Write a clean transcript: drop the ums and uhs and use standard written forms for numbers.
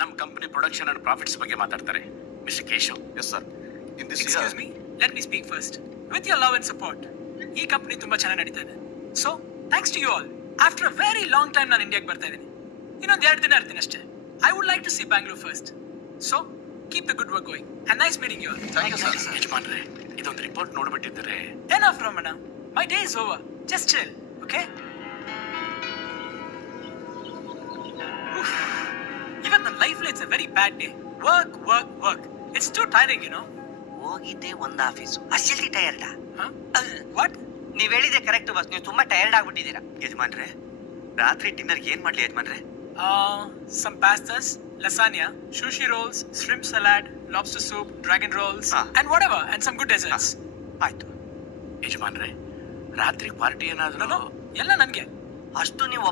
ನಮ್ಮ company production and profits ಬಗ್ಗೆ ಮಾತಾಡ್ತಾರೆ. Mister Keshav. Yes sir. In this excuse me, let me speak first. With your love and support ಈ company ತುಂಬಾ ಚೆನ್ನಾಗಿ ನಡೀತಾ ಇದೆ. So thanks to you all. After a very long time ನಾನು ಇಂಡಿಯಾಗೆ ಬರ್ತಾ ಇದ್ದೀನಿ. ಇನ್ನೊಂದು 2 ದಿನ ಇರ್ತೀನಿ ಅಷ್ಟೇ. I would like to see Bangalore first. So keep the good work going and nice meeting you all. Thank you sir. ಯಜಮಾನ್ರೆ, ಇದೊಂದು report ನೋಡ್ಬಿಟ್ಟಿದ್ದಾರೆ. Enough, Ramana. My day is over. Just chill, okay? Even the life it's a very bad day. Work, work, work. It's too tiring, you know. ಹೋಗಿದ್ದೆ ಒಂದು office ಅಷ್ಟಲ್ಲಿ ಟಯರ್ಡಾ? Huh? What? ನೀವ್ ಹೇಳಿದೆ correct bus, ನೀವು ತುಂಬಾ tired ಆಗ್ಬಿಟ್ಟಿದ್ದೀರಾ. ಯಜಮಾನ್ರೆ, ರಾತ್ರಿ dinner ಏನ್ ಮಾಡ್ಲಿ ಯಜಮಾನ್ರೆ? Some pastas, lasagna, sushi rolls, shrimp salad, lobster soup, dragon rolls, and whatever, and some good desserts. ಆಯ್ತು. ಯಜಮಾನ್ರೆ, ರಾತ್ರಿ ಪಾರ್ಟಿ ಏನಾದ್ರು? ಎಲ್ಲ ನನ್ಗೆ. ಅಷ್ಟು ನೀವು